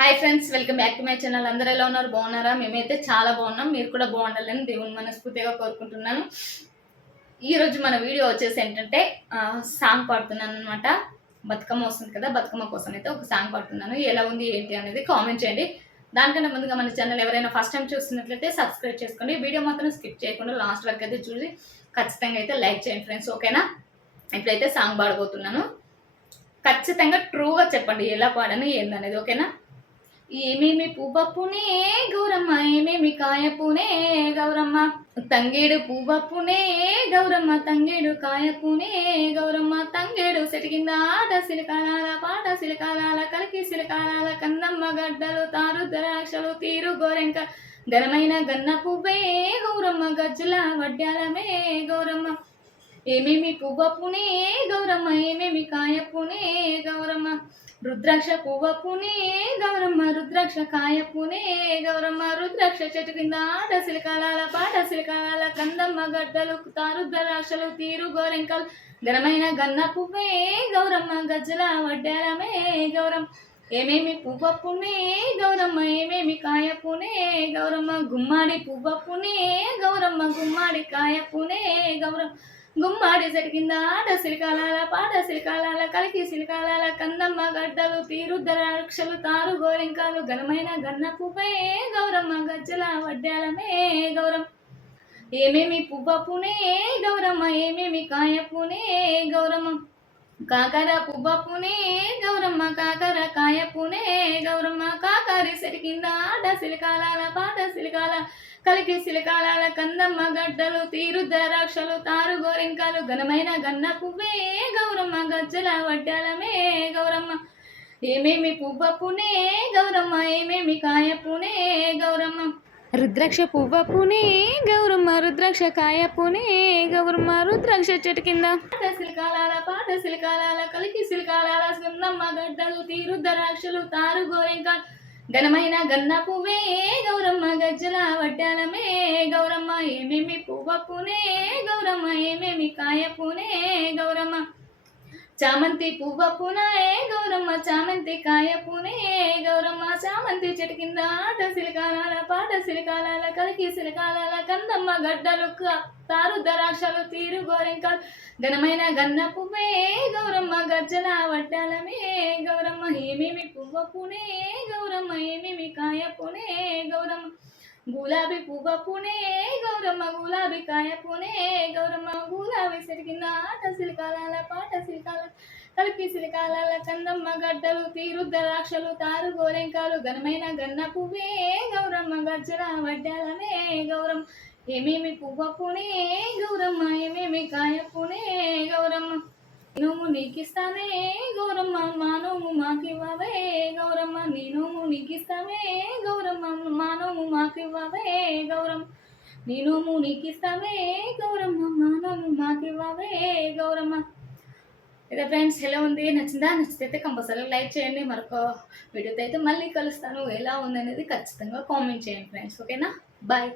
Hi friends welcome back to my channel అందరూ ఎలా ఉన్నారు? బాగున్నారా? మేమైతే చాలా బాగున్నాం. మీరు కూడా బాగుండాలని దేవుని మనస్ఫూర్తిగా కోరుకుంటున్నాను. ఈరోజు మన వీడియో వచ్చేసి ఏంటంటే సాంగ్ పాడుతున్నాను అనమాట బతుకమ్మ వస్తుంది కదా బతుకమ్మ కోసం అయితే ఒక సాంగ్ పాడుతున్నాను. ఎలా ఉంది ఏంటి అనేది కామెంట్ చేయండి. దానికంటే ముందుగా మన ఛానల్ ఎవరైనా ఫస్ట్ టైం చూస్తున్నట్లయితే సబ్స్క్రైబ్ చేసుకోండి. వీడియో మాత్రం స్కిప్ చేయకుండా లాస్ట్ వరకు అయితే చూసి ఖచ్చితంగా అయితే లైక్ చేయండి ఫ్రెండ్స్ ఓకేనా ఇప్పుడైతే సాంగ్ పాడబోతున్నాను. ఖచ్చితంగా ట్రూగా చెప్పండి ఎలా పాడని ఏందనేది ఓకేనా ఏమేమి పూబప్పునే గౌరమ్మ ఏమేమి కాయపునే గౌరమ్మ. తంగేడు పూబప్పునే గౌరమ్మ తంగేడు కాయపునే గౌరమ్మ. తంగేడు సెటికింద ఆట సిలకాలాల పాట సిలకాలాల కలికి సిలకాలాల కందమ్మ గడ్డలు తారు ద్రాక్షలు తీరు గోరెంక. ఘనమైన గన్న పువ్వే గౌరమ్మ గజ్జల వడ్డాలమే గౌరమ్మ. ఏమేమి పువ్వప్పునే గౌరమ్మ ఏమేమి కాయపునే గౌరమ్మ. రుద్రాక్ష పువ్వప్పునే గౌరమ్మ. రుద్రాక్ష కాయపునే గౌరమ్మ రుద్రాక్ష చెట్టు కింద డసిలి కాలాల పాట కాలాల కందమ్మ గడ్డలు తారు ద్రాక్షలు తీరు గోరెంకలు ఘనమైన గన్న పువ్వే గౌరమ్మ గజ్జల వడ్డాలమే గౌరమ్మ ఏమేమి పువ్వప్పునే గౌరమ్మ ఏమేమి కాయపునే గౌరమ్మ గుమ్మాడి పువ్వప్పునే గౌరమ్మ గుమ్మాడి కాయపునే గౌరమ్మ గుమ్మాడి జరిగింద? ఆట సిలికాలాల పాట సిలికాలాల కలికి సిలికాలాల కందమ్మ గడ్డలు తీరు రక్షలు తారు గోరింకాలు ఘనమైన గన్న గౌరమ్మ గజ్జల వడ్డాలమే గౌరం ఏమేమి పువ్వప్పునే గౌరమ్మ ఏమేమి కాయపునే గౌరమ్మ. కాకర పువ్వప్పునే గౌరమ్మ కాకర కాయ పునే గౌరమ్మ కాకరి సెటి ఆట సిలికాలాల పాట సిలికాల కలికి సిలికాలాల కందమ్మ గడ్డలు తీరు ద్రాక్షలు తారు గోరింకాలు ఘనమైన గన్న పువ్వే గౌరమ్మ గజ్జల వడ్డాలమే గౌరమ్మ. ఏమేమి పువ్వప్పునే గౌరమ్మ ఏమేమి కాయ పునే రుద్రాక్ష పువ్వప్పునే గౌరమ్మ రుద్రాక్ష కాయపునే గౌరమ్మ రుద్రాక్ష చెట్టు కింద. పాట పాట శిల్కాల కలికి సిలికాలాల సున్నమ్మ గడ్డలు తీరు ద్రాక్షలు తారు గోరింక. ఘనమైన గన్న పువ్వే గౌరమ్మ గజ్జల వడ్డాలమే గౌరమ్మ ఏమేమి పువ్వప్పునే గౌరమ్మ ఏమేమి కాయపునే గౌరమ్మ చామంతి పువ్వప్పునే గౌరమ్మ చామంతి కాయపునే గౌరమ్మ చామంతి చెట్టు కింద ఆట సిలికాలాల పాట సిలికాలాల కలికి సిలికాలాల కందమ్మ గడ్డలు తారు దరాక్షలు తీరు గోరింకలు ఘనమైన గన్న పువ్వే గౌరమ్మ గజ్జల వడ్డాలమే గౌరమ్మ ఏమేమి పువ్వ పునే గౌరమ్మ ఏమేమి కాయ పునే గౌరమ్మ గులాబీ పువ్వ పునే గౌరమ్మ గులాబీ కాయ పునే గౌరమ్మ గులాబీ సిరికింద ఆట సిలికాలాల పాట సిలికాల కలిపి సిలికాలాల కందమ్మ గడ్డలు తీరు ద్రాక్షలు తారు గోరెంకాలు ఘనమైన గన్న పువ్వే గౌరమ్మ గజ్జల వడ్డాలనే గౌరమ్మ ఏమేమి పువ్వ పునే గౌరమ్మ ఏమేమి కాయ పునే గౌరమ్మ నోము నీకిస్తానే గౌరమ్మ మా నోము మాకివ్వవే గౌరమ్మ నీ నోము నీకిస్తామే గౌరమ్మ గౌరవము మాకివ్వవే గౌరవం. నేను నోము గౌరమ్మ మానము మాకివ్వవే గౌరమ్మ ఇదే ఫ్రెండ్స్ ఎలా ఉంది? నచ్చిందా? నచ్చితే కంపల్సరీ లైక్ చేయండి. మరొక వీడియోతో అయితే మళ్ళీ కలుస్తాను. ఎలా ఉంది అనేది ఖచ్చితంగా కామెంట్ చేయండి ఫ్రెండ్స్ ఓకేనా బాయ్